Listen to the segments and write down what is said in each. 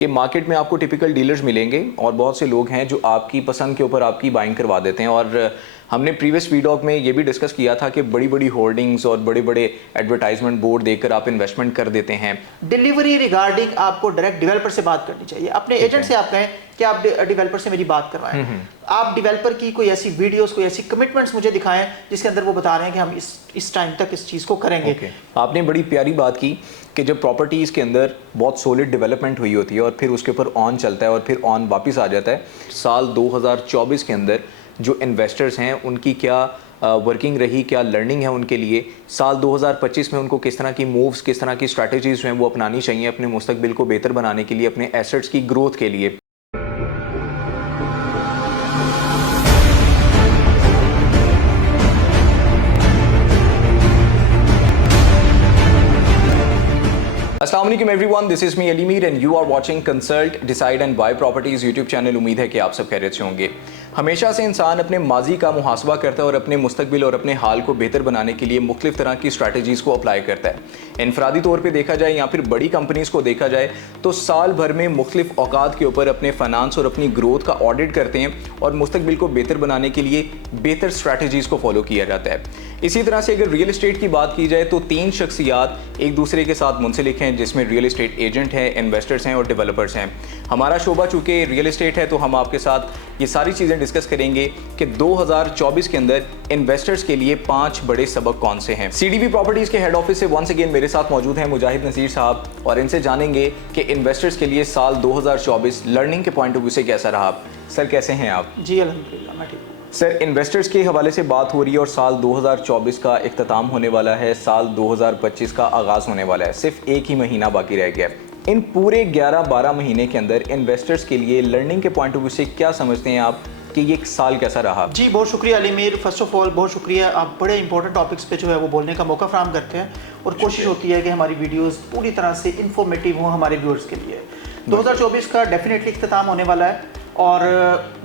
कि मार्केट में आपको टिपिकल डीलर्स मिलेंगे और बहुत से लोग हैं जो आपकी पसंद के ऊपर आपकी बाइंग करवा देते हैं। और हमने प्रीवियस वीडियो में ये भी डिस्कस किया था कि बड़ी बड़ी होर्डिंग्स और बड़े बड़े एडवर्टाइजमेंट बोर्ड देखकर आप इन्वेस्टमेंट कर देते हैं। डिलीवरी रिगार्डिंग आपको डायरेक्ट डेवलपर से बात करनी चाहिए। अपने एजेंट से आप कहें कि आप डेवलपर से मेरी बात करवाएं। आप डेवलपर की कोई ऐसी वीडियोस, कोई ऐसी कमिटमेंट्स मुझे दिखाएं जिसके अंदर वो बता रहे हैं कि हम इस टाइम तक इस चीज़ को करेंगे। आपने बड़ी प्यारी बात की कि जब प्रॉपर्टीज़ के अंदर बहुत सॉलिड डेवलपमेंट हुई होती है और फिर उसके ऊपर ऑन चलता है और फिर ऑन वापस आ जाता है। साल 2024 के अंदर जो इन्वेस्टर्स हैं उनकी क्या वर्किंग रही, क्या लर्निंग है उनके लिए, साल 2025 में उनको किस तरह की मूव्स, किस तरह की स्ट्रैटेजीज हैं वो अपनानी चाहिए अपने मुस्तकबिल को बेहतर बनाने के लिए, अपने एसेट्स की ग्रोथ के लिए। अस्सलाम वालेकुम everyone, this is me Ali Mir and you are watching consult decide and buy properties YouTube channel. उम्मीद है कि आप सब खैरियत से होंगे। हमेशा से इंसान अपने माजी का मुहासबा करता है और अपने मुस्तकबिल और अपने हाल को बेहतर बनाने के लिए मुख्तलिफ तरह की स्ट्रैटेजीज़ को अप्लाई करता है। इनफरादी तौर पर देखा जाए या फिर बड़ी कंपनीज़ को देखा जाए तो साल भर में मुख्तलिफ औकात के ऊपर अपने फाइनेंस और अपनी ग्रोथ का ऑडिट करते हैं और मुस्तकबिल को बेहतर बनाने के लिए बेहतर स्ट्रैटेजीज़ को फॉलो किया जाता है। इसी तरह से अगर रियल इस्टेट की बात की जाए तो 3 शख्सियात एक दूसरे के साथ मुंसलिक हैं, जिसमें रियल इस्टेट एजेंट हैं, इन्वेस्टर्स हैं और डेवलपर्स हैं। हमारा शोबा चूँकि रियल इस्टेट है तो हम आपके साथ ये सारी चीज़ें डिस्कस करेंगे कि 2024 के अंदर इन्वेस्टर्स के लिए 5 बड़े सबक कौन से हैं। सीडीवी प्रॉपर्टीज़ के हेड ऑफिस से वंस अगेन मेरे साथ मौजूद हैं मुजाहिद नसीर साहब, और इनसे जानेंगे कि इन्वेस्टर्स के लिए साल 2024 लर्निंग के पॉइंट ऑफ व्यू से कैसा रहा। सर कैसे हैं आप? जी अल्हम्दुलिल्लाह मैं ठीक हूँ। सर, इन्वेस्टर्स के हवाले से बात हो रही है और साल 2024 का इख्तिताम होने वाला है, साल 2025 का आगाज़ होने वाला है, सिर्फ एक ही महीना बाकी रह गया है। इन पूरे 11-12 महीने के अंदर इन्वेस्टर्स के लिए लर्निंग के पॉइंट ऑफ व्यू से क्या समझते हैं आप कि ये साल कैसा रहा? जी बहुत शुक्रिया Ali Mir, first of all बहुत शुक्रिया। आप बड़े इंपॉर्टेंट टॉपिक्स पे जो है वो बोलने का मौका फराहम करते हैं और कोशिश होती है कि हमारी वीडियोस पूरी तरह से इंफॉर्मेटिव हों हमारे व्यूअर्स के लिए। 2024 का डेफिनेटली इख्तिताम होने वाला है और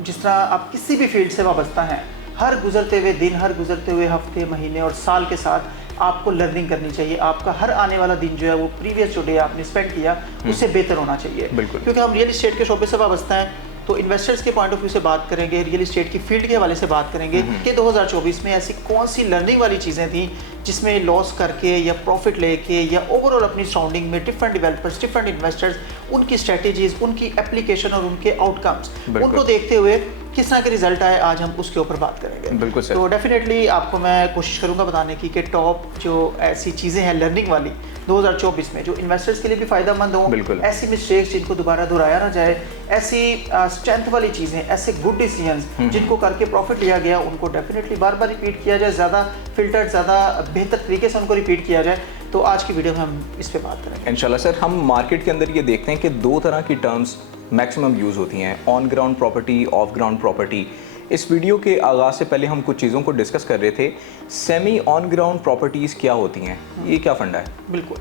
जिस तरह आप किसी भी फील्ड से वाबस्ता हैं, हर गुजरते हुए दिन, हर गुजरते हुए हफ्ते, महीने और साल के साथ आपको लर्निंग करनी चाहिए। आपका हर आने वाला दिन जो है वो प्रीवियस जो डे आपने स्पेंड किया उससे बेहतर होना चाहिए। क्योंकि हम रियल इस्टेट के शोबे से वाबस्ता हैं तो इन्वेस्टर्स के पॉइंट ऑफ व्यू से बात करेंगे, रियल इस्टेट की फील्ड के हवाले से बात करेंगे कि 2024 में ऐसी कौन सी लर्निंग वाली चीज़ें थी जिसमें लॉस करके या प्रॉफिट लेके या ओवरऑल अपनी सराउंडिंग में डिफरेंट डेवलपर्स, डिफरेंट इन्वेस्टर्स, उनकी स्ट्रेटेजीज, उनकी एप्लीकेशन और उनके आउटकम्स, उनको देखते हुए किस तरह के रिजल्ट आए, आज हम उसके ऊपर बात करेंगे। बिल्कुल सर। तो डेफिनेटली आपको मैं कोशिश करूंगा बताने की कि टॉप जो ऐसी चीज़ें हैं लर्निंग वाली 2024 में जो इन्वेस्टर्स के लिए भी फायदेमंद हो, ऐसी मिस्टेक्स जिनको दोबारा दोहराया ना जाए, ऐसी स्ट्रेंथ वाली चीज़ें, ऐसे गुड डिसीजंस जिनको करके प्रॉफिट लिया गया उनको डेफिनेटली बार बार रिपीट किया जाए, ज़्यादा फिल्टर्ड, ज़्यादा बेहतर तरीके से उनको रिपीट किया जाए। तो आज की वीडियो में हम इस पर बात करेंगे इंशाल्लाह। सर, हम मार्केट के अंदर ये देखते हैं कि 2 तरह की टर्म्स मैक्सिमम यूज़ होती हैं, on ground property, of ground property. इस वीडियो के आगाज़ से पहले हम कुछ चीज़ों को डिस्कस कर रहे थे। सेमी ऑन ग्राउंड प्रॉपर्टीज़ क्या होती हैं, ये क्या फंडा है? बिल्कुल,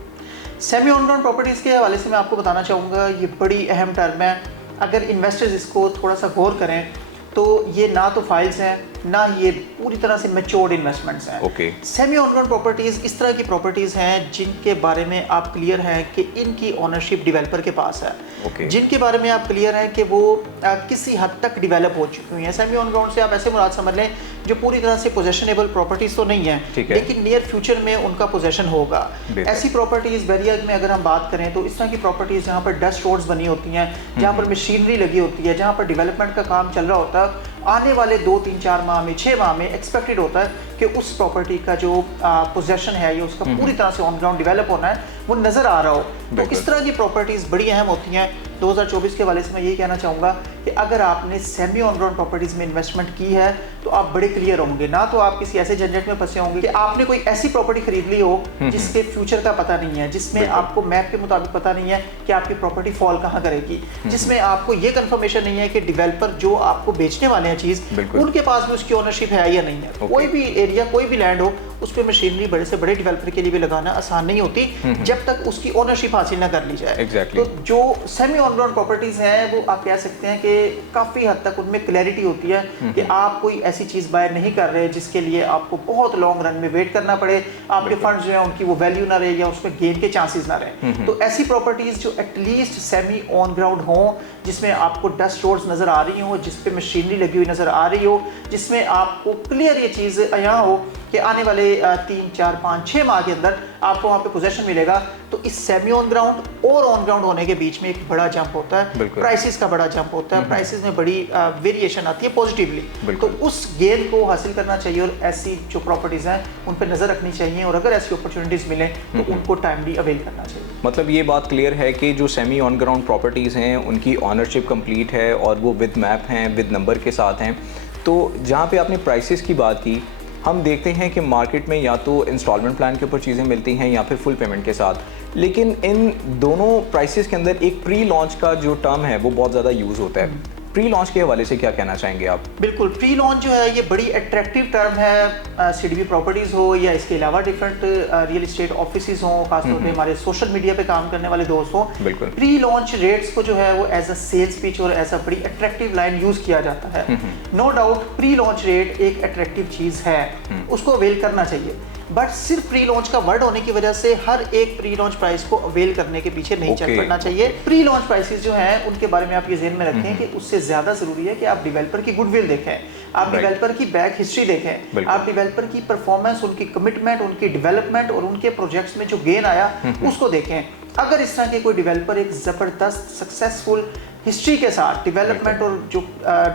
सेमी ऑन ग्राउंड प्रॉपर्टीज़ के हवाले से मैं आपको बताना चाहूँगा, ये बड़ी अहम टर्म है। अगर इन्वेस्टर्स इसको थोड़ा सा गौर करें तो ये ना तो फाइल्स हैं, ना ये पूरी तरह से मैच्योर्ड इन्वेस्टमेंट्स हैं। सेमी ऑन ग्राउंड प्रॉपर्टीज़ इस तरह की प्रॉपर्टीज़ हैं जिनके बारे में आप क्लियर हैं कि इनकी ओनरशिप डेवलपर के पास है, जिनके बारे में आप क्लियर हैं कि वो किसी हद तक डेवलप हो चुकी हुई हैं। सेमी ऑन ग्राउंड से आप ऐसे मुराद समझ लें जो पूरी तरह से पोजेशनेबल प्रॉपर्टीज़ तो नहीं है, लेकिन नियर फ्यूचर में उनका पोजेशन होगा। ऐसी प्रॉपर्टीज़ बैरिया में अगर हम बात करें तो इस तरह की प्रॉपर्टीज़ जहाँ पर डस्ट रोड्स बनी होती हैं, जहाँ पर मशीनरी लगी होती है, जहाँ पर डेवलपमेंट का काम चल रहा होता है, आने वाले 2-3-4 माह में, 6 माह में एक्सपेक्टेड होता है कि उस प्रॉपर्टी का जो पोजेशन है या उसका पूरी तरह से ऑन ग्राउंड डेवलप होना है वो नज़र आ रहा हो। तो इस तरह की प्रॉपर्टीज़ बड़ी अहम होती हैं। 2024 के हवाले से मैं यही कहना चाहूँगा कि अगर आपने सेमी ऑन ग्राउंड प्रॉपर्टीज़ में इन्वेस्टमेंट की है तो आप बड़े क्लियर होंगे, ना तो आप किसी ऐसे झंझट में फंसे होंगे कि आपने कोई ऐसी प्रॉपर्टी खरीद ली हो जिसके फ्यूचर का पता नहीं है, जिसमें आपको मैप के मुताबिक पता नहीं है कि आपकी प्रॉपर्टी फॉल कहाँ करेगी, जिसमें आपको ये कंफर्मेशन नहीं है कि डेवलपर जो आपको बेचने वाले हैं चीज़ उनके पास भी उसकी ओनरशिप है या नहीं है। कोई भी एरिया, कोई भी लैंड हो, उस पर मशीनरी बड़े से बड़े डेवलपर के लिए भी लगाना आसान नहीं होती जब तक उसकी ओनरशिप हासिल ना कर ली जाए। तो जो सेमी ऑन ग्राउंड प्रॉपर्टीज हैं वो आप कह सकते हैं कि काफ़ी हद तक उनमें क्लैरिटी होती है कि आप कोई ऐसी चीज़ बाय नहीं कर रहे जिसके लिए आपको बहुत लॉन्ग रन में वेट करना पड़े, आपके फंड्स जो है उनकी वो वैल्यू ना रहे या उसमें गेन के चांसेस ना रहे। तो ऐसी प्रॉपर्टीज़ जो एटलीस्ट सेमी ऑन ग्राउंड हो, जिसमें आपको डस्ट रोड्स नज़र आ रही हो, जिस पे मशीनरी लगी हुई नज़र आ रही हो, जिसमें आपको क्लियर ये चीज़ यहाँ हो कि आने वाले 3, 4, 5, 6 माह के अंदर आपको वहाँ पे पोजेशन मिलेगा। तो इस सेमी ऑन ग्राउंड और ऑन ग्राउंड होने के बीच में एक बड़ा जंप होता है, प्राइसेस का बड़ा जंप होता है, प्राइसेस में बड़ी वेरिएशन आती है पॉजिटिवली। तो उस गेन को हासिल करना चाहिए और ऐसी जो प्रॉपर्टीज़ हैं उन पर नज़र रखनी चाहिए, और अगर ऐसी अपॉर्चुनिटीज़ मिलें तो उनको टाइमली अवेल करना चाहिए। मतलब ये बात क्लियर है कि जो सेमी ऑन ग्राउंड प्रॉपर्टीज़ हैं उनकी ऑनरशिप कंप्लीट है और वो विद मैप हैं, विद नंबर के साथ हैं। तो जहाँ पे आपने प्राइसेस की बात की, हम देखते हैं कि मार्केट में या तो इंस्टॉलमेंट प्लान के ऊपर चीज़ें मिलती हैं या फिर फुल पेमेंट के साथ, लेकिन इन दोनों प्राइसेस के अंदर एक प्री लॉन्च का जो टर्म है वो बहुत ज़्यादा यूज़ होता है। प्री लॉन्च के हवाले से क्या कहना चाहेंगे आप? बिल्कुल, प्री लॉन्च जो है ये बड़ी अट्रैक्टिव टर्म है, सीडीबी प्रॉपर्टीज़ हो या इसके अलावा डिफरेंट रियल इस्टेट ऑफिसेज हों, खासतौर पे हमारे सोशल मीडिया पे काम करने वाले दोस्त हों। बिल्कुल, प्री लॉन्च रेट्स को जो है वो एज अ सेल्स पिच और एज अ बड़ी अट्रैक्टिव लाइन यूज़ किया जाता है। No doubt pre launch rate एक अट्रैक्टिव चीज़ है, उसको अवेल करना चाहिए, बट सिर्फ प्री लॉन्च का वर्ड होने की वजह से हर एक प्री लॉन्च प्राइस को अवेल करने के पीछे नहीं चल पड़ना चाहिए। प्री लॉन्च प्राइसेस जो हैं उनके बारे में आप ये ज़हन में रखें कि उससे ज़्यादा ज़रूरी है कि आप डेवलपर की गुडविल देखें, आप डेवलपर की बैक हिस्ट्री देखें, आप डेवलपर की परफॉर्मेंस, उनकी कमिटमेंट, उनकी डेवलपमेंट और उनके प्रोजेक्ट्स में जो गेन आया उसको देखें। अगर इस तरह के कोई डेवलपर एक ज़बरदस्त सक्सेसफुल हिस्ट्री के साथ डेवलपमेंट और जो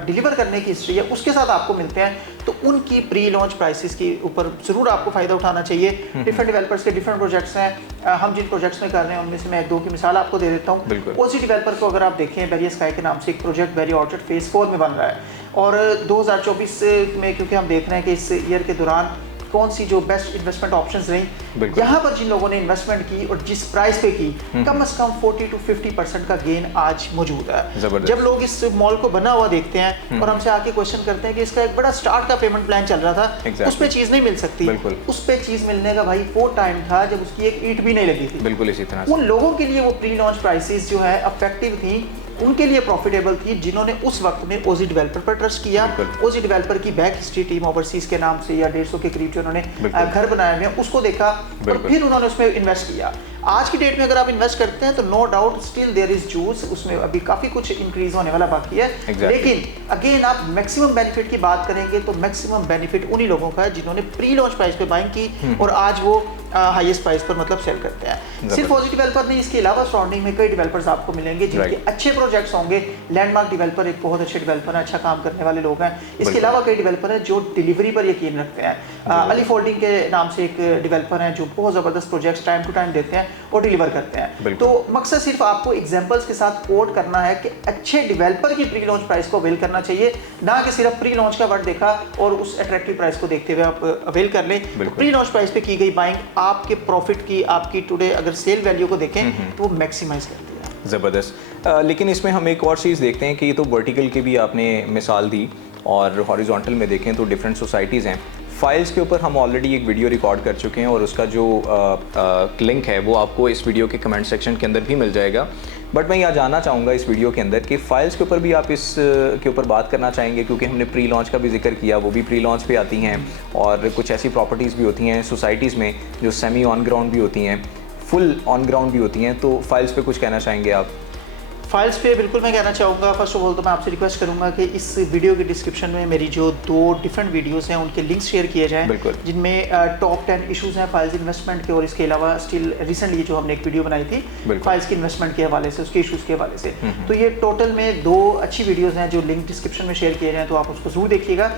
डिलीवर करने की हिस्ट्री है उसके साथ आपको मिलते हैं तो उनकी प्री लॉन्च प्राइसेस के ऊपर ज़रूर आपको फ़ायदा उठाना चाहिए। डिफरेंट डेवलपर्स के डिफरेंट प्रोजेक्ट्स हैं, हम जिन प्रोजेक्ट्स में कर रहे हैं उनमें से मैं 1-2 की मिसाल आपको दे देता हूँ। ओसी डेवलपर को अगर आप देखें, बेरिया स्काई के नाम से एक प्रोजेक्ट बेरी ऑर्चर्ड फेज़ 4 में बन रहा है, और 2024 में क्योंकि हम देख रहे हैं कि इस ईयर के दौरान कौन सी जो बेस्ट इन्वेस्टमेंट ऑप्शंस रही, यहाँ पर जिन लोगों ने इन्वेस्टमेंट की और जिस प्राइस पे की, कम से कम 40 to 50% का गेन आज मौजूद है। जब लोग इस मॉल को बना हुआ देखते हैं और हमसे आके क्वेश्चन करते हैं कि इसका एक बड़ा स्टार्ट का पेमेंट प्लान चल रहा था, उस पे चीज नहीं मिल सकती, उस पे चीज मिलने का भाई वो टाइम था जब उसकी एक ईंट भी नहीं लगी थी। बिल्कुल इसी तरह उन लोगों के लिए वो प्री लॉन्च प्राइसेस जो है अफेक्टिव थी, उनके लिए प्रॉफिटेबल थी, जिन्होंने उस वक्त में ओजी डेवलपर पर ट्रस्ट किया, ओजी डेवलपर की बैक हिस्ट्री टीम ओवरसीज के नाम से या 150 के करीब जो उन्होंने घर बनाए हुए हैं उसको देखा और फिर उन्होंने उसमें इन्वेस्ट किया। आज की डेट में अगर आप इन्वेस्ट करते हैं तो no doubt still there is juice, उसमें अभी काफी कुछ इंक्रीज होने वाला बाकी है। लेकिन अगेन आप मैक्सिमम बेनिफिट की बात करेंगे तो मैक्सिमम बेनिफिट उन्हीं लोगों का है जिन्होंने प्री लॉन्च प्राइस पे बाइंग की और आज वो हाईएस्ट प्राइस पर मतलब सेल करते हैं। सिर्फ ओजी डेवलपर नहीं, इसके अलावा सराउंडिंग में कई डेवलपर्स आपको मिलेंगे जिनके अच्छे प्रोजेक्ट्स होंगे। लैंडमार्क डेवलपर एक बहुत अच्छे डेवलपर है, अच्छा काम करने वाले लोग हैं। इसके अलावा कई डेवलपर हैं जो डिलीवरी पर यकीन रखते हैं। अली फोल्डिंग के नाम से एक डेवलपर हैं जो बहुत ज़बरदस्त प्रोजेक्ट्स टाइम टू टाइम देते हैं और डिलीवर करते हैं। तो मकसद सिर्फ आपको एग्जांपल्स के साथ कोट करना है कि अच्छे डेवलपर की प्री लॉन्च प्राइस को अवेल करना चाहिए, ना कि सिर्फ प्री लॉन्च का वर्ड देखा और उस अट्रैक्टिव प्राइस को देखते हुए आप अवेल कर लें। प्री लॉन्च प्राइस पे की गई बाइंग आपके प्रॉफिट की, आपकी टुडे अगर सेल वैल्यू को देखें तो वो मैक्सिमाइज करती है। ज़बरदस्त। लेकिन इसमें हम एक और चीज़ देखते हैं कि ये तो वर्टिकल की भी आपने मिसाल दी और हॉरिजॉन्टल में देखें तो डिफरेंट सोसाइटीज़ हैं। फाइल्स के ऊपर हम ऑलरेडी एक वीडियो रिकॉर्ड कर चुके हैं और उसका जो लिंक है वो आपको इस वीडियो के कमेंट सेक्शन के अंदर भी मिल जाएगा। बट मैं यह जानना चाहूँगा इस वीडियो के अंदर कि फ़ाइल्स के ऊपर भी आप इस के ऊपर बात करना चाहेंगे, क्योंकि हमने प्री लॉन्च का भी जिक्र किया, वो भी प्री लॉन्च पे आती हैं और कुछ ऐसी प्रॉपर्टीज़ भी होती हैं सोसाइटीज़ में जो सेमी ऑन ग्राउंड भी होती हैं, फुल ऑन ग्राउंड भी होती हैं। तो फाइल्स पे कुछ कहना चाहेंगे आप? फाइल्स पे बिल्कुल मैं कहना चाहूँगा, फर्स्ट ऑफ ऑल तो मैं आपसे रिक्वेस्ट करूँगा कि इस वीडियो के डिस्क्रिप्शन में मेरी जो 2 डिफरेंट वीडियोस हैं उनके लिंक्स शेयर किए जाएं, जिनमें टॉप 10 इश्यूज हैं फाइल्स इन्वेस्टमेंट के, और इसके अलावा स्टिल रिसेंटली जो हमने एक वीडियो बनाई थी फाइल्स की इन्वेस्टमेंट के हवाले से, उसके इशूज़ के हवाले से। तो ये टोटल में 2 अच्छी वीडियोज़ हैं जो लिंक डिस्क्रिप्शन में शेयर किए जाएँ, तो आप उसको ज़रूर देखिएगा।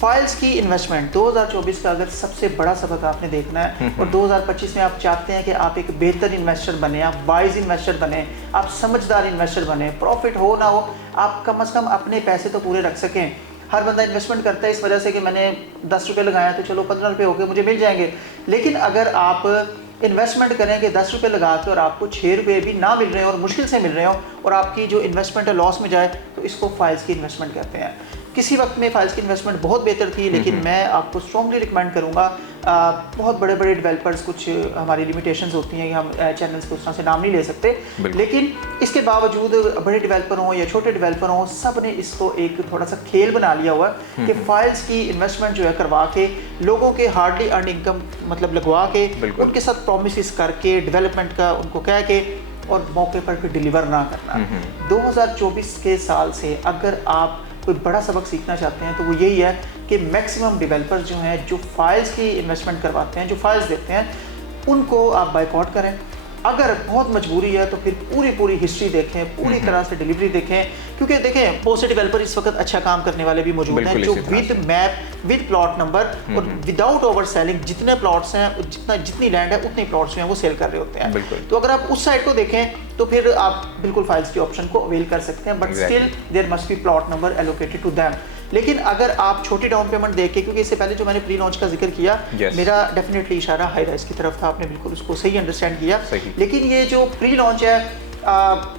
फाइल्स की इन्वेस्टमेंट 2024 का अगर सबसे बड़ा सबक आपने देखना है और 2025 में आप चाहते हैं कि आप एक बेहतर इन्वेस्टर बने, आप वाइज इन्वेस्टर बने, आप समझदार इन्वेस्टर बने, प्रॉफिट हो ना हो आप कम से कम अपने पैसे तो पूरे रख सकें। हर बंदा इन्वेस्टमेंट करता है इस वजह से कि मैंने 10 रुपये लगाया तो चलो 15 रुपये हो गए मुझे मिल जाएंगे, लेकिन अगर आप इन्वेस्टमेंट करें कि 10 रुपये लगा के और आपको 6 रुपये भी ना मिल रहे हो और मुश्किल से मिल रहे हो और आपकी जो इन्वेस्टमेंट है लॉस में जाए, तो इसको फाइल्स की इन्वेस्टमेंट कहते हैं। किसी वक्त में फाइल्स की इन्वेस्टमेंट बहुत बेहतर थी, लेकिन मैं आपको स्ट्रांगली रिकमेंड करूंगा बहुत बड़े बड़े डेवलपर्स, कुछ हमारी लिमिटेशंस होती हैं कि हम चैनल्स को उस तरह से नाम नहीं ले सकते, लेकिन इसके बावजूद बड़े डेवलपर हों या छोटे डेवलपर हों, सब ने इसको एक थोड़ा सा खेल बना लिया हुआ है कि फाइल्स की इन्वेस्टमेंट जो है करवा के लोगों के हार्डली अर्न इनकम मतलब लगवा के उनके साथ प्रोमिस करके डेवलपमेंट का उनको कह के और मौके पर फिर डिलीवर ना करना। 2024 के साल से अगर आप कोई बड़ा सबक सीखना चाहते हैं तो वो यही है कि मैक्सिमम डेवलपर्स जो हैं, जो फाइल्स की इन्वेस्टमेंट करवाते हैं, जो फाइल्स देते हैं, उनको आप बाइकआउट करें। अगर बहुत मजबूरी है तो फिर पूरी हिस्ट्री देखें, पूरी तरह से डिलीवरी देखें, क्योंकि देखें बहुत से डेवलपर इस वक्त अच्छा काम करने वाले भी मौजूद हैं जो with map, with plot number और विदाउट ओवर सेलिंग जितने प्लॉट्स हैं, जितनी लैंड है उतने प्लॉट्स जो हैं वो सेल कर रहे होते हैं। तो अगर आप उस साइड को देखें तो फिर आप बिल्कुल फाइल्स की ऑप्शन को अवेल कर सकते हैं, but still there must be plot number allocated to them. लेकिन अगर आप छोटी डाउन पेमेंट देके, क्योंकि इससे पहले जो मैंने प्री लॉन्च का जिक्र किया, मेरा डेफिनेटली इशारा हाई राइज की तरफ था, आपने बिल्कुल उसको सही अंडरस्टैंड किया। लेकिन ये जो प्री लॉन्च है,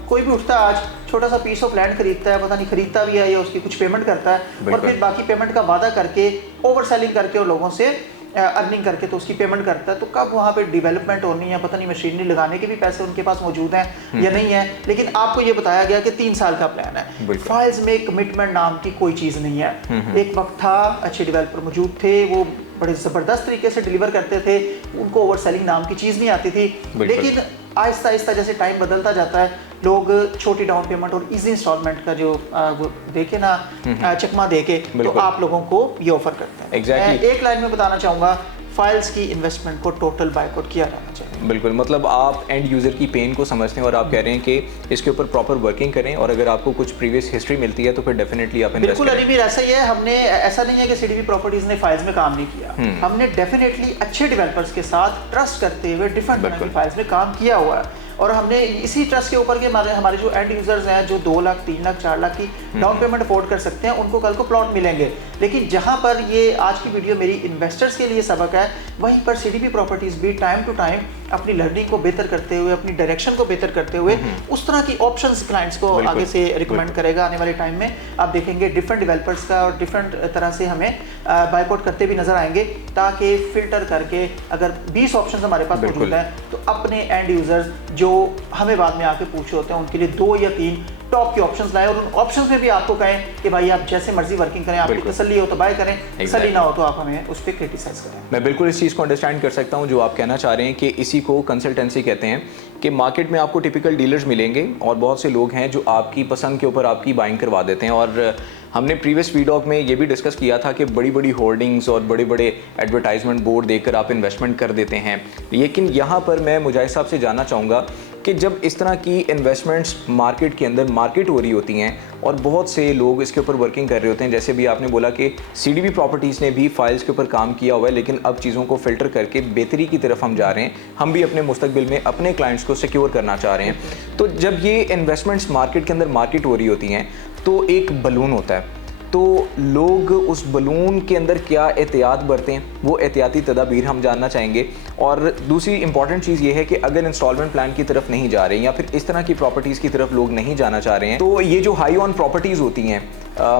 कोई भी उठता है आज, छोटा सा पीस ऑफ लैंड खरीदता है, पता नहीं खरीदता भी है या उसकी कुछ पेमेंट करता है और फिर बाकी पेमेंट का वादा करके ओवर सेलिंग करके और लोगों से अर्निंग करके तो उसकी पेमेंट करता है। तो कब वहाँ पे डेवलपमेंट होनी है, पता नहीं मशीनरी लगाने के भी पैसे उनके पास मौजूद हैं या नहीं है। लेकिन आपको ये बताया गया कि 3 साल का प्लान है। फाइल्स में कमिटमेंट नाम की कोई चीज़ नहीं है। एक वक्त था, अच्छे डेवलपर मौजूद थे, वो बड़े ज़बरदस्त तरीके से डिलीवर करते थे, उनको ओवर सेलिंग नाम की चीज़ नहीं आती थी। लेकिन आहिस्ता आहिस्ता जैसे टाइम बदलता जाता है, लोग छोटी डाउन पेमेंट और इजी इंस्टॉलमेंट का जो वो देके ना चकमा देके तो आप लोगों को ये ऑफर करते हैं। मैं एक लाइन में बताना चाहूँगा, फाइल्स की इन्वेस्टमेंट को टोटल बाइकआउट किया जाना चाहिए। बिल्कुल, मतलब आप एंड यूज़र की पेन को समझते हैं और आप कह रहे हैं कि इसके ऊपर प्रॉपर वर्किंग करें, और अगर आपको कुछ प्रीवियस हिस्ट्री मिलती है तो फिर डेफिनेटली आप बिल्कुल अलीमीर, ऐसा ही है। हमने ऐसा नहीं है कि सीडीपी प्रॉपर्टीज ने फाइल्स में काम नहीं किया। हमने डेफिनेटली अच्छे डेवलपर्स के साथ ट्रस्ट करते हुए डिफरेंट तरह की फाइल्स में काम किया हुआ है, और हमने इसी ट्रस्ट के ऊपर के हमारे जो एंड यूजर्स हैं, जो 2 लाख 3 लाख 4 लाख की डाउन पेमेंट अफोर्ड कर सकते हैं, उनको कल को प्लॉट मिलेंगे। लेकिन जहां पर ये आज की वीडियो मेरी इन्वेस्टर्स के लिए सबक है, वहीं पर सीडीपी प्रॉपर्टीज भी टाइम टू टाइम अपनी लर्निंग को बेहतर करते हुए, अपनी डायरेक्शन को बेहतर करते हुए उस तरह की ऑप्शंस क्लाइंट्स को आगे से रिकमेंड करेगा। आने वाले टाइम में आप देखेंगे डिफरेंट डेवलपर्स का और डिफरेंट तरह से हमें बाइकआउट करते भी नजर आएंगे, ताकि फिल्टर करके अगर 20 ऑप्शन हमारे पास मौजूद हैं तो अपने एंड यूजर्स जो हमें बाद में आके पूछे होते हैं उनके लिए 2 या 3 टॉप के ऑप्शंस लाएं, और उन ऑप्शंस में भी आपको कहें कि भाई आप जैसे मर्जी वर्किंग करें, आपकी तसल्ली हो तो बाय करें, तसल्ली ना हो तो आप हमें उस पर क्रिटिसाइज करें। मैं बिल्कुल इस चीज़ को अंडरस्टैंड कर सकता हूं जो आप कहना चाह रहे हैं, कि इसी को कंसल्टेंसी कहते हैं, कि मार्केट में आपको टिपिकल डीलर्स मिलेंगे और बहुत से लोग हैं जो आपकी पसंद के ऊपर आपकी बाइंग करवा देते हैं। और हमने प्रीवियस वीडियो में ये भी डिस्कस किया था कि बड़ी बड़ी होर्डिंग्स और बड़े बड़े एडवर्टाइजमेंट बोर्ड देकर आप इन्वेस्टमेंट कर देते हैं। लेकिन यहाँ पर मैं मुजाहिद साहब से जानना चाहूँगा कि जब इस तरह की इन्वेस्टमेंट्स मार्केट के अंदर मार्केट हो रही होती हैं और बहुत से लोग इसके ऊपर वर्किंग कर रहे होते हैं, जैसे भी आपने बोला कि सीडीपी प्रॉपर्टीज़ ने भी फाइल्स के ऊपर काम किया हुआ है, लेकिन अब चीज़ों को फ़िल्टर करके बेहतरी की तरफ हम जा रहे हैं, हम भी अपने मुस्तकबिल में अपने क्लाइंट्स को सिक्योर करना चाह रहे हैं। तो जब ये इन्वेस्टमेंट्स मार्केट के अंदर मार्केट हो रही होती हैं तो एक बलून होता है, तो लोग उस बलून के अंदर क्या एहतियात बरतें, वो एहतियाती तदाबीर हम जानना चाहेंगे। और दूसरी इंपॉर्टेंट चीज़ ये है कि अगर इंस्टॉलमेंट प्लान की तरफ नहीं जा रहे हैं या फिर इस तरह की प्रॉपर्टीज़ की तरफ लोग नहीं जाना चाह रहे हैं, तो ये जो हाई ऑन प्रॉपर्टीज़ होती हैं,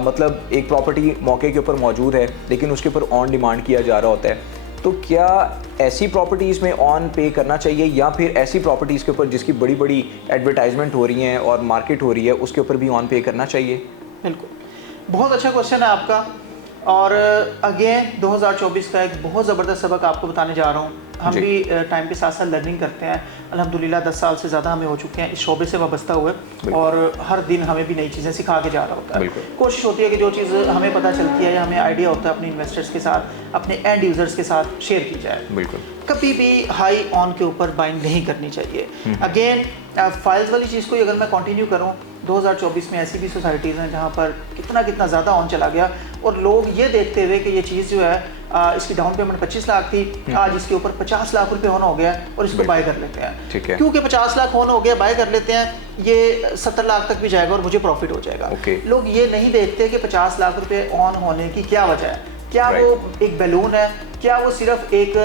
मतलब एक प्रॉपर्टी मौके के ऊपर मौजूद है लेकिन उसके ऊपर ऑन डिमांड किया जा रहा होता है, तो क्या ऐसी प्रॉपर्टीज़ में ऑन पे करना चाहिए या फिर ऐसी प्रॉपर्टीज़ के ऊपर जिसकी बड़ी बड़ी एडवर्टाइजमेंट हो रही हैं और मार्केट हो रही है उसके ऊपर भी ऑन पे करना चाहिए? बिल्कुल, बहुत अच्छा क्वेश्चन है आपका। और अगेन 2024 का एक बहुत ज़बरदस्त सबक आपको बताने जा रहा हूँ। हम भी टाइम के साथ साथ लर्निंग करते हैं, अल्हम्दुलिल्लाह 10 साल से ज़्यादा हमें हो चुके हैं इस शोबे से वाबस्ता हुए, और हर दिन हमें भी नई चीज़ें सिखा के जा रहा होता है। कोशिश होती है कि जो चीज़ हमें पता चलती है या हमें आइडिया होता है अपने इन्वेस्टर्स के साथ, अपने एंड यूज़र्स के साथ शेयर की जाए। बिल्कुल, कभी भी हाई ऑन के ऊपर बाइंग नहीं करनी चाहिए। अगेन फाइल्स वाली चीज़ को अगर मैं कंटिन्यू करूँ, 2024 में ऐसी भी सोसाइटीज़ हैं जहाँ पर कितना ज़्यादा ऑन चला गया, और लोग ये देखते हुए कि ये चीज़ जो है इसकी डाउन पेमेंट 25 लाख थी, आज इसके ऊपर 50 लाख रुपए होना हो गया और इसको बाय कर लेते हैं। ठीक है, क्योंकि 50 लाख होना हो गया, बाय कर लेते हैं, ये 70 लाख तक भी जाएगा और मुझे प्रॉफिट हो जाएगा। लोग ये नहीं देखते कि 50 लाख रुपए ऑन होने की क्या वजह है। क्या वो एक बैलून है, क्या वो सिर्फ एक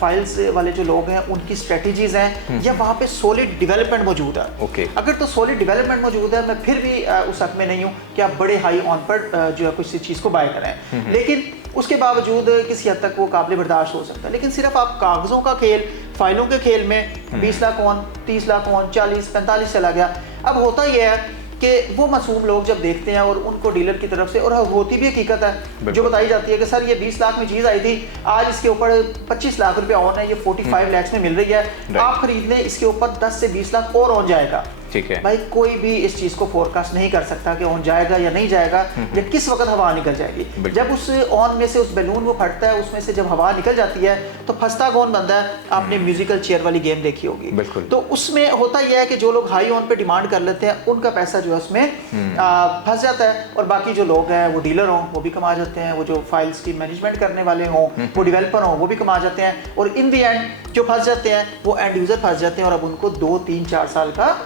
फाइल्स वाले जो लोग हैं उनकी स्ट्रेटजीज हैं, या वहाँ पे सॉलिड डेवलपमेंट मौजूद है? अगर तो सॉलिड डेवलपमेंट मौजूद है, मैं फिर भी उस हक में नहीं हूँ कि आप बड़े हाई ऑन पर जो है किसी चीज़ को बाय करें। लेकिन उसके बावजूद किसी हद तक वो काबिल बर्दाश्त हो सकता है। लेकिन सिर्फ आप कागज़ों का खेल, फाइलों के खेल में 20 लाख ऑन, 30 लाख ऑन, 40, 45 चला गया। अब होता यह है कि वो मासूम लोग जब देखते हैं और उनको डीलर की तरफ से, और होती भी हकीकत है जो बताई जाती है कि सर ये 20 लाख में चीज़ आई थी, आज इसके ऊपर 25 लाख रुपया ऑन है, ये 45 लाख में मिल रही है, आप खरीद लें, इसके ऊपर 10 से 20 लाख और ऑन जाएगा। ठीक है भाई, कोई भी इस चीज़ को फोरकास्ट नहीं कर सकता कि ऑन जाएगा या नहीं जाएगा, या किस वक्त हवा निकल जाएगी। जब उस ऑन में से उस बैलून वो फटता है, उसमें से जब हवा निकल जाती है तो फंसता कौन बनता है? आपने म्यूजिकल चेयर वाली गेम देखी होगी। तो उसमें होता यह है कि जो लोग हाई ऑन पे डिमांड कर लेते हैं, उनका पैसा जो है उसमें फंस जाता है, और बाकी जो लोग हैं वो डीलर हों वो भी कमा जाते हैं, वो जो फाइल्स की मैनेजमेंट करने वाले हों, वो डेवलपर हों वो भी कमा जाते हैं, और इन दी एंड जो फंस जाते हैं वो एंड यूजर फंस जाते हैं, और अब उनको 2, 3, 4 साल का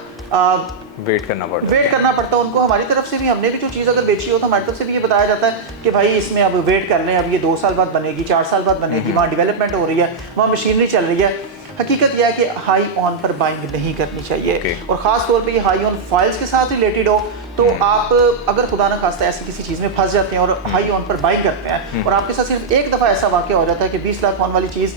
वेट करना पड़ता है उनको। हमारी तरफ से भी, हमने भी जो चीज़ अगर बेची हो तो हमारी तरफ से भी ये बताया जाता है कि भाई इसमें अब वेट कर लें, अब ये 2 साल बाद बनेगी, 4 साल बाद बनेगी, वहाँ डेवलपमेंट हो रही है, वहाँ मशीनरी चल रही है। हकीकत यह है कि हाई ऑन पर बाइंग नहीं करनी चाहिए, और ख़ास तौर पे ये हाई ऑन फाइल्स के साथ रिलेटेड हो तो आप अगर खुदा न खास्ता ऐसी किसी चीज़ में फंस जाते हैं और हाई ऑन पर बाइंग करते हैं, और आपके साथ सिर्फ एक दफ़ा ऐसा वाक़या हो जाता है कि 20 लाख ऑन वाली चीज़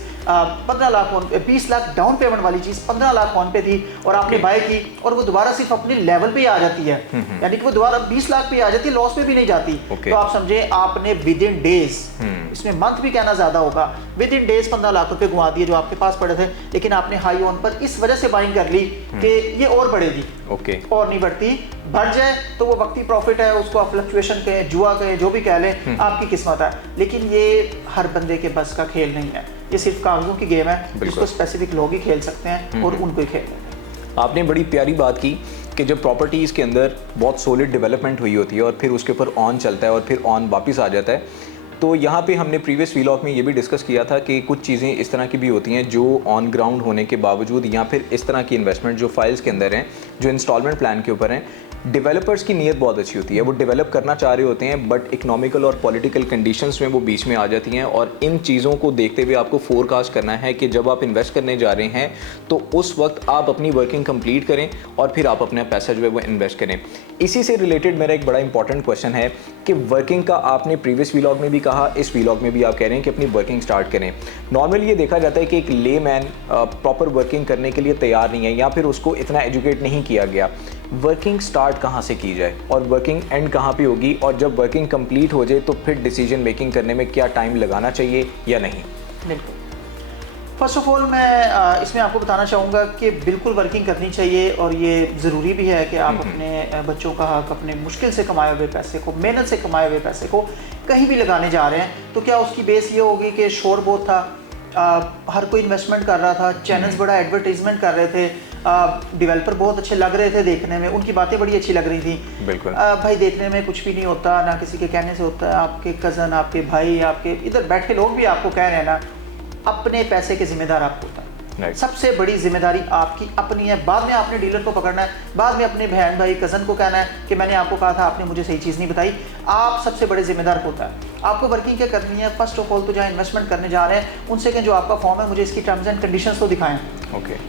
15 lakh on, 20 lakh down payment वाली चीज़ 15 लाख ऑन पे थी, और आपने बाय की, और वो दोबारा सिर्फ अपने लेवल पे ही आ जाती है, यानी कि वो दोबारा 20 लाख पे आ जाती है, लॉस पे भी नहीं जाती। तो आप समझे, आपने विद इन डेज, इसमें मंथ भी कहना ज़्यादा होगा, विद इन डेज 15 लाख रुपए गुआ दिए जो आपके पास पड़े थे, लेकिन आपने हाई ऑन पर इस वजह से बाइंग कर ली कि ये और बढ़ेगी, और नहीं बढ़ती, बढ़ जाए तो वो वक्ती प्रॉफिट है, उसको आप फ्लक्चुएशन कहें, जुआ कहें, जो भी कह लें, आपकी किस्मत है। लेकिन ये हर बंदे के बस का खेल नहीं है, ये सिर्फ कागजों की गेम है जिसको स्पेसिफिक लोग ही खेल सकते हैं, और उनको ही खेलना है। आपने बड़ी प्यारी बात की कि जब प्रॉपर्टीज़ के अंदर बहुत सॉलिड डेवलपमेंट हुई होती है और फिर उसके ऊपर ऑन चलता है और फिर ऑन वापस आ जाता है, तो यहाँ पे हमने प्रीवियस व्लॉग में ये भी डिस्कस किया था कि कुछ चीज़ें इस तरह की भी होती हैं जो ऑन ग्राउंड होने के बावजूद, या फिर इस तरह की इन्वेस्टमेंट जो फाइल्स के अंदर हैं, जो इंस्टॉलमेंट प्लान के ऊपर हैं, डेवलपर्स की नीयत बहुत अच्छी होती है, वो डेवलप करना चाह रहे होते हैं, बट इकोनॉमिकल और पॉलिटिकल कंडीशंस में वो बीच में आ जाती हैं, और इन चीज़ों को देखते हुए आपको फोरकास्ट करना है कि जब आप इन्वेस्ट करने जा रहे हैं तो उस वक्त आप अपनी वर्किंग कंप्लीट करें और फिर आप अपना पैसा जो है वो इन्वेस्ट करें। इसी से रिलेटेड मेरा एक बड़ा इंपॉर्टेंट क्वेश्चन है कि वर्किंग का आपने प्रीवियस व्लॉग में भी कहा, इस व्लॉग में भी आप कह रहे हैं कि अपनी वर्किंग स्टार्ट करें। नॉर्मली ये देखा जाता है कि एक ले मैन प्रॉपर वर्किंग करने के लिए तैयार नहीं है, या फिर उसको इतना एजुकेट नहीं किया गया। वर्किंग स्टार्ट कहाँ से की जाए और वर्किंग एंड कहाँ पे होगी, और जब वर्किंग कंप्लीट हो जाए तो फिर डिसीजन मेकिंग करने में क्या टाइम लगाना चाहिए या नहीं? बिल्कुल, फर्स्ट ऑफ ऑल मैं इसमें आपको बताना चाहूँगा कि बिल्कुल वर्किंग करनी चाहिए, और ये ज़रूरी भी है कि आप अपने बच्चों का हक, अपने मुश्किल से कमाए हुए पैसे को, मेहनत से कमाए हुए पैसे को कहीं भी लगाने जा रहे हैं तो क्या उसकी बेस ये होगी कि शोर बहुत था, हर कोई इन्वेस्टमेंट कर रहा था, चैनल्स बड़ा एडवर्टीजमेंट कर रहे थे, डेवलपर बहुत अच्छे लग रहे थे देखने में, उनकी बातें बड़ी अच्छी लग रही थी। बिल्कुल भाई, देखने में कुछ भी नहीं होता, ना किसी के कहने से होता है, आपके कज़न, आपके भाई, आपके इधर बैठे लोग भी आपको कह रहे हैं ना, अपने पैसे के जिम्मेदार आप होता है। सबसे बड़ी जिम्मेदारी आपकी अपनी है। बाद में आपने डीलर को पकड़ना है, बाद में अपने बहन भाई कज़न को कहना है कि मैंने आपको कहा था, आपने मुझे सही चीज़ नहीं बताई। आप सबसे बड़े जिम्मेदार होता है। आपको वर्किंग क्या करनी है, फर्स्ट ऑफ ऑल तो जहाँ इन्वेस्टमेंट करने जा रहे हैं उनसे कहें जो आपका फॉर्म है मुझे इसकी टर्म्स एंड कंडीशंस तो दिखाएं।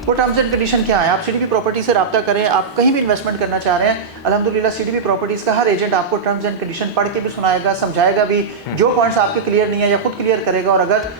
वो टर्म्स एंड कंडीशन क्या है, आप सीडीपी प्रॉपर्टी से रब्ता करें। आप कहीं भी इन्वेस्टमेंट करना चाह रहे हैं, अल्हम्दुलिल्लाह सीडीपी प्रॉपर्टीज़ का हर एजेंट आपको टर्म्स एंड कंडीशन पढ़ के भी सुनाएगा, समझाएगा भी, जो पॉइंट्स आपके क्लियर नहीं है या खुद क्लियर करेगा, और अगर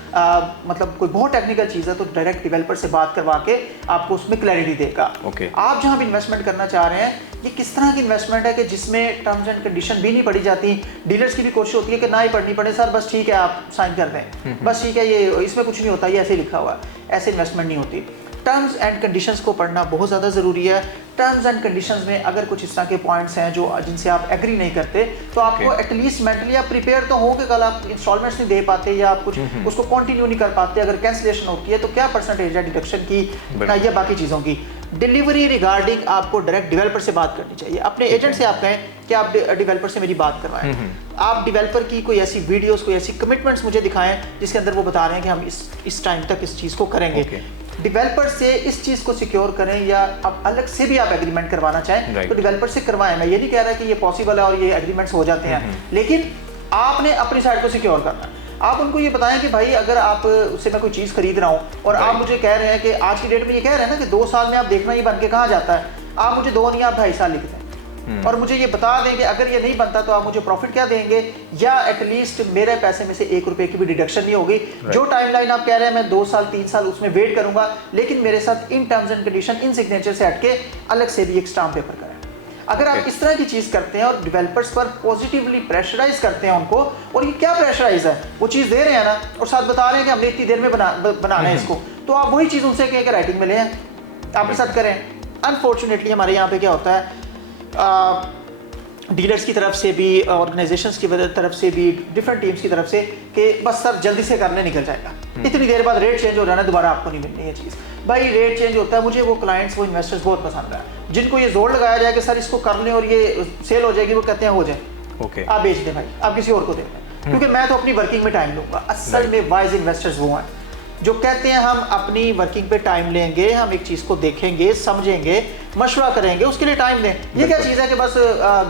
मतलब कोई बहुत टेक्निकल चीज़ है तो डायरेक्ट डेवलपर से बात करवा के आपको उसमें क्लैरिटी देगा। आप जहाँ भी इन्वेस्टमेंट करना चाह रहे हैं, ये किस तरह की इन्वेस्टमेंट है कि जिसमें टर्म्स एंड कंडीशन भी नहीं पढ़ी जाती। डीलर्स की भी कोशिश होती है कि ना ही पढ़नी पड़े, सर बस ठीक है आप साइन कर दें, बस ठीक है, ये इसमें कुछ नहीं होता, ये ऐसे लिखा हुआ है। ऐसे इन्वेस्टमेंट नहीं होती। टर्म्स एंड कंडीशंस को पढ़ना बहुत ज़्यादा ज़रूरी है। टर्म्स एंड कंडीशंस में अगर कुछ इस तरह के पॉइंट्स हैं जो जिनसे आप एग्री नहीं करते, तो आपको एटलीस्ट मेंटली आप प्रिपेयर तो हो कि कल आप इंस्टॉलमेंट्स नहीं दे पाते या आप कुछ उसको कंटिन्यू नहीं कर पाते, अगर कैंसिलेशन होती है तो क्या परसेंटेज है डिडक्शन की या बाकी चीज़ों की। डिलीवरी रिगार्डिंग आपको डायरेक्ट डेवलपर से बात करनी चाहिए। अपने एजेंट से आप कहें कि आप डेवलपर से मेरी बात करवाएं। आप डेवलपर की कोई ऐसी वीडियोस, कोई ऐसी कमिटमेंट्स मुझे दिखाएं जिसके अंदर वो बता रहे हैं कि हम इस टाइम तक इस चीज़ को करेंगे। डेवलपर से इस चीज़ को सिक्योर करें, या आप अलग से भी आप एग्रीमेंट करवाना चाहें तो डेवलपर से करवाएं। मैं ये नहीं कह रहा कि ये पॉसिबल है और ये एग्रीमेंट्स हो जाते हैं, लेकिन आपने अपनी साइड को सिक्योर करना है। आप उनको ये बताएं कि भाई अगर आप उससे मैं कोई चीज़ खरीद रहा हूँ और आप मुझे कह रहे हैं कि आज की डेट में ये कह रहे हैं ना कि 2 साल में आप देखना ये बन के कहाँ जाता है, आप मुझे 2 नहीं आप 2.5 साल लिख दें। और मुझे ये बता दें कि अगर ये नहीं बनता तो आप मुझे प्रॉफिट क्या देंगे, या एटलीस्ट मेरे पैसे में से 1 रुपए की भी डिडक्शन नहीं होगी। जो टाइमलाइन आप कह रहे हैं मैं 2 साल 3 साल उसमें वेट करूंगा, लेकिन मेरे साथ in terms and condition, in signature से हटके अलग से भी एक स्टाम्प पेपर करें। अगर आप इस तरह की चीज करते हैं और डेवलपर्स पर पॉजिटिवली प्रेशराइज करते हैं उनको, और ये क्या प्रेशराइज है, वो चीज दे रहे हैं ना और साथ बता रहे हैं कि हमने इतनी देर में बनाना है इसको, तो आप वही चीज उनसे कहें कि राइटिंग में ले आएं, आपके साथ करें। अनफॉर्चुनेटली हमारे यहाँ पे क्या होता है, डीलर्स की तरफ से भी, ऑर्गेनाइजेशंस की तरफ से भी, डिफरेंट टीम्स की तरफ से, कि बस सर जल्दी से करने निकल जाएगा, इतनी देर बाद रेट चेंज हो रहा है ना, दोबारा आपको नहीं मिलनी है चीज़। भाई रेट चेंज होता है, मुझे वो क्लाइंट्स, वो इन्वेस्टर्स बहुत पसंद है जिनको ये जोर लगाया जाए कि सर इसको कर लें और ये सेल हो जाएगी, वो कहते हैं हो जाए, ओके आप बेच दें भाई, आप किसी और को दें, क्योंकि मैं तो अपनी वर्किंग में टाइम लूंगा। असल में वाइज इन्वेस्टर्स वो हैं जो कहते हैं हम अपनी वर्किंग पे टाइम लेंगे, हम एक चीज़ को देखेंगे, समझेंगे, मशवरा करेंगे, उसके लिए टाइम दें। ये क्या चीज़ है कि बस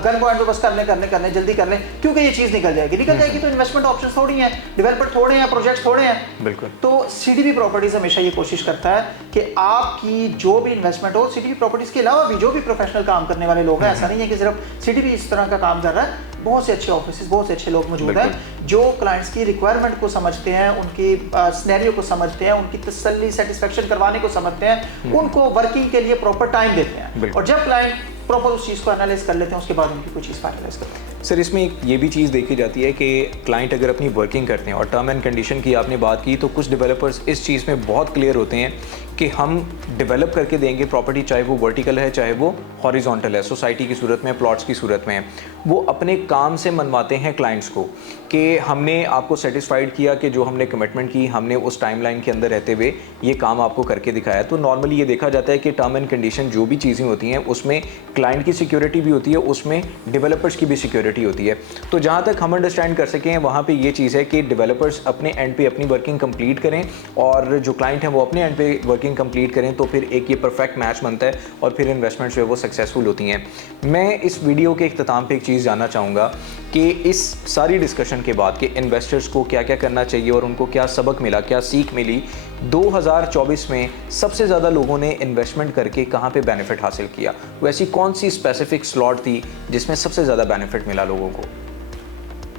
गन पॉइंट पे बस करने जल्दी कर लें क्योंकि ये चीज़ निकल जाएगी तो इन्वेस्टमेंट ऑप्शंस थोड़ी हैं, डेवलपर थोड़े हैं, प्रोजेक्ट्स थोड़े हैं। बिल्कुल। तो सीडीपी प्रॉपर्टीज हमेशा ये कोशिश करता है कि आपकी जो भी इन्वेस्टमेंट हो, सीडीपी प्रॉपर्टीज के अलावा भी जो भी प्रोफेशनल काम करने वाले लोग हैं, ऐसा नहीं है कि सिर्फ सीडीपी इस तरह का काम कर रहा है, बहुत से अच्छे ऑफिस, बहुत से अच्छे लोग मौजूद हैं जो क्लाइंट्स की रिक्वायरमेंट को समझते हैं, उनकी सिनेरियो को समझते हैं, उनकी तसल्ली सेटिस्फेक्शन करवाने को समझते हैं, उनको वर्किंग के लिए प्रॉपर टाइम देते हैं, और जब क्लाइंट प्रॉपर उस चीज़ को एनालाइज कर लेते हैं उसके बाद उनकी कोई चीज़ फाइनलाइज करते हैं। सर इसमें एक ये भी चीज़ देखी जाती है कि क्लाइंट अगर अपनी वर्किंग करते हैं, और टर्म एंड कंडीशन की आपने बात की, तो कुछ डेवलपर्स इस चीज़ में बहुत क्लियर होते हैं कि हम डेवलप करके देंगे प्रॉपर्टी, चाहे वो वर्टिकल है चाहे वो हॉरिजॉन्टल है, सोसाइटी की सूरत में, प्लॉट्स की सूरत में। वो अपने काम से मनवाते हैं क्लाइंट्स को कि हमने आपको सेटिस्फाइड किया कि जो हमने कमिटमेंट की, हमने उस टाइमलाइन के अंदर रहते हुए ये काम आपको करके दिखाया। तो नॉर्मली ये देखा जाता है कि टर्म एंड कंडीशन जो भी चीज़ें होती हैं उसमें क्लाइंट की सिक्योरिटी भी होती है, उसमें डेवलपर्स की भी सिक्योरिटी होती है। तो जहाँ तक हम अंडरस्टैंड कर सकें वहाँ पे ये चीज़ है कि डेवलपर्स अपने एंड पे अपनी वर्किंग कंप्लीट करें और जो क्लाइंट हैं वो अपने एंड पे वर्किंग कंप्लीट करें, तो फिर एक ये परफेक्ट मैच बनता है और फिर इन्वेस्टमेंट्स जो है वो सक्सेसफुल होती हैं। मैं इस वीडियो के इख्तिताम पे एक चीज़ जानना चाहूँगा कि इस सारी डिस्कशन के बाद कि इन्वेस्टर्स को क्या क्या करना चाहिए और उनको क्या सबक मिला, क्या सीख मिली, 2024 में सबसे ज़्यादा लोगों ने इन्वेस्टमेंट करके कहाँ पे बेनिफिट हासिल किया, वैसी कौन सी स्पेसिफिक स्लॉट थी जिसमें सबसे ज़्यादा बेनिफिट मिला लोगों को?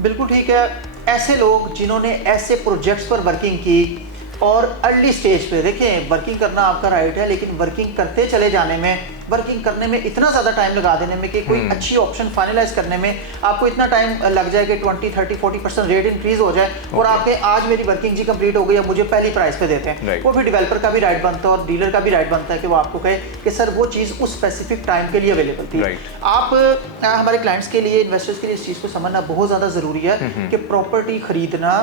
बिल्कुल ठीक है, ऐसे लोग जिन्होंने ऐसे प्रोजेक्ट्स पर वर्किंग की और अर्ली स्टेज पे, देखें वर्किंग करना आपका राइट है, लेकिन वर्किंग करते चले जाने में, वर्किंग करने में इतना ज़्यादा टाइम लगा देने में कि कोई अच्छी ऑप्शन फाइनलाइज करने में आपको इतना टाइम लग जाए कि 20, 30, 40% रेट इंक्रीज हो जाए और आपके आज मेरी वर्किंग जी कंप्लीट हो गई, अब मुझे पहली प्राइस पे देते हैं। वो फिर डेवलपर का भी राइट बनता है और डीलर का भी राइट बनता है कि वो आपको कहे कि सर वो चीज़ उस स्पेसिफिक टाइम के लिए अवेलेबल थी। आप हमारे क्लाइंट्स के लिए, इन्वेस्टर्स के लिए इस चीज़ को समझना बहुत ज़्यादा ज़रूरी है कि प्रॉपर्टी खरीदना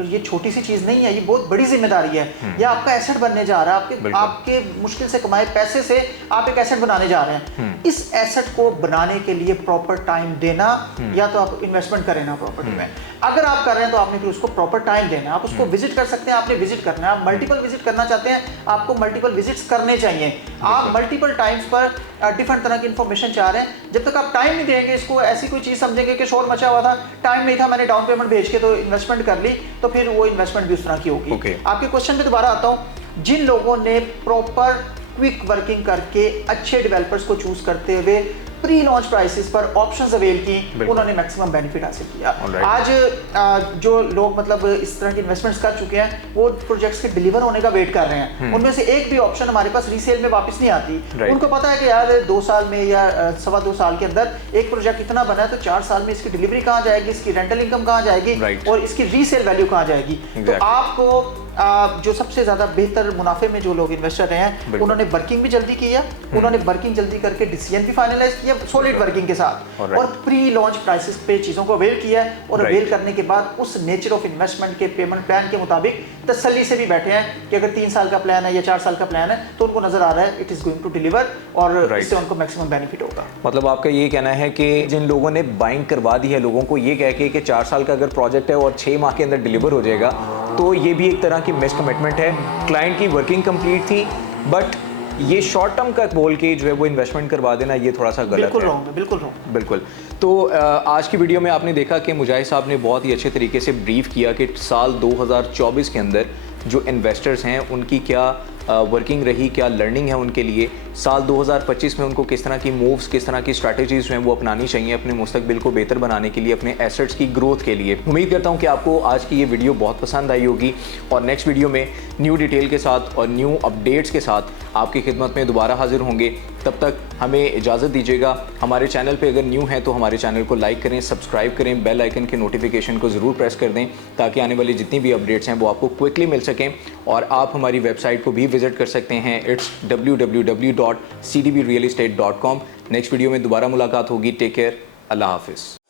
ये छोटी सी चीज़ नहीं है, ये बहुत बड़ी जिम्मेदारी है। ये आपका एसेट बनने जा रहा है, आपके मुश्किल से कमाए पैसे से आप एक एसेट बनाने जा रहे हैं। इस एसेट को बनाने के लिए प्रॉपर टाइम देना, या तो आप इन्वेस्टमेंट करें ना प्रॉपर्टी में, अगर आप कर रहे हैं तो आपने फिर उसको प्रॉपर टाइम देना है। आप उसको विजिट कर सकते हैं, आपने विजिट करना है। आप मल्टीपल विजिट करना चाहते हैं, आपको मल्टीपल विजिट्स करने चाहिए। आप मल्टीपल टाइम्स पर डिफरेंट तरह की इन्फॉर्मेशन चाह रहे हैं, जब तक आप टाइम नहीं देंगे, इसको ऐसी कोई चीज़ समझेंगे कि शोर मचा हुआ था, टाइम नहीं था, मैंने डाउन पेमेंट भेज के तो इन्वेस्टमेंट कर ली, तो फिर वो इन्वेस्टमेंट भी उस तरह की होगी। आपके क्वेश्चन पे दोबारा आता हूँ, जिन लोगों ने प्रॉपर क्विक वर्किंग करके अच्छे डेवलपर्स को चूज करते हुए प्री लॉन्च प्राइसेस पर ऑप्शंस अवेल की, उन्होंने मैक्सिमम बेनिफिट हासिल किया। आज जो लोग मतलब इस तरह की इन्वेस्टमेंट्स कर चुके हैं, वो प्रोजेक्ट्स के डिलीवर होने का वेट कर रहे हैं। उनमें से एक भी ऑप्शन हमारे पास रीसेल में वापस नहीं आती। उनको पता है कि यार 2 साल में या 2.25 साल के अंदर एक प्रोजेक्ट इतना बना है, तो 4 साल में इसकी डिलीवरी कहाँ जाएगी, इसकी रेंटल इनकम कहाँ जाएगी और इसकी रीसेल वैल्यू कहाँ जाएगी। तो आपको जो सबसे ज्यादा बेहतर मुनाफे में जो लोग इन्वेस्टर रहे हैं, उन्होंने वर्किंग भी जल्दी की है, उन्होंने वर्किंग जल्दी करके डिसीजन भी फाइनलाइज किया सॉलिड वर्किंग के साथ, और प्री लॉन्च प्राइसेस पे चीजों को अवेल किया है, और अवेल करने के बाद उस नेचर ऑफ इन्वेस्टमेंट के पेमेंट प्लान के मुताबिक तसल्ली से भी बैठे हैं कि अगर 3 साल का प्लान है या 4 साल का प्लान है, तो उनको नजर आ रहा है it is going to deliver और इससे उनको मैक्सिमम बेनिफिट होगा। मतलब आपका ये कहना है कि जिन लोगों ने बाइंग करवा दी है लोगों को ये कह के कि 4 साल का अगर प्रोजेक्ट है और 6 माह के अंदर डिलीवर हो जाएगा, तो ये भी एक तरह की मिस कमिटमेंट है। क्लाइंट की वर्किंग कंप्लीट थी, बट ये शॉर्ट टर्म का बोल के जो है वो इन्वेस्टमेंट करवा देना, ये थोड़ा सा गलत है। बिल्कुल रॉन्ग है, बिल्कुल रॉन्ग। बिल्कुल। तो आज की वीडियो में आपने देखा कि मुजाहिद साहब ने बहुत ही अच्छे तरीके से ब्रीफ किया कि साल 2024 के अंदर जो इन्वेस्टर्स हैं उनकी क्या वर्किंग रही, क्या लर्निंग है उनके लिए, साल 2025 में उनको किस तरह की मूव्स, किस तरह की स्ट्रैटेजीज जो हैं वो अपनानी चाहिए अपने मुस्तकबिल को बेहतर बनाने के लिए, अपने एसेट्स की ग्रोथ के लिए। उम्मीद करता हूँ कि आपको आज की ये वीडियो बहुत पसंद आई होगी और नेक्स्ट वीडियो में न्यू डिटेल के साथ और न्यू अपडेट्स के साथ आपकी खिदमत में दोबारा हाजिर होंगे। तब तक हमें इजाज़त दीजिएगा। हमारे चैनल पे अगर न्यू हैं तो हमारे चैनल को लाइक करें, सब्सक्राइब करें, बेल आइकन के नोटिफिकेशन को ज़रूर प्रेस कर दें ताकि आने वाली जितनी भी अपडेट्स हैं वो आपको क्विकली मिल सकें। और आप हमारी वेबसाइट को भी विज़िट कर सकते हैं, इट्स www.cdbrealestate.com। नेक्स्ट वीडियो में दोबारा मुलाकात होगी। टेक केयर, अल्लाह हाफिज़।